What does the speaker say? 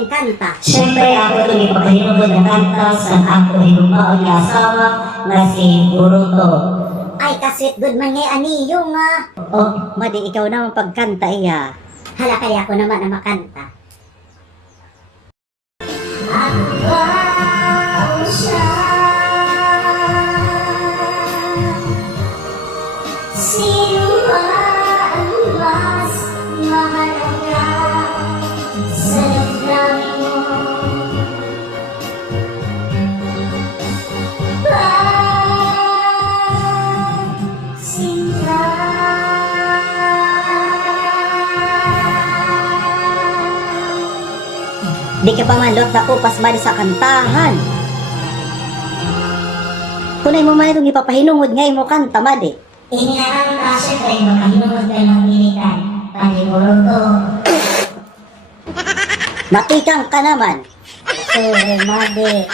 ning kanta? Siyempre ako ito may pagkahinugod ng kanta sa ako hinumaon ng asawa na si Boruto. Ay, kaswit good man ngay aniyo nga. Oh, madi ikaw naman pagkanta iya. Hala kaya ako naman na makanta. Sino ba ang mas mahalaga sa damdamin mo? Pagsinta. Di ka pa man lot na upas madi sa kantahan. Kunay mo man itong ipapahinungod nga mo kanta madi. Inakanta siyempre makahinugod kayo ng militan. Pati Boruto. Matikang ka naman. Sorry, madi.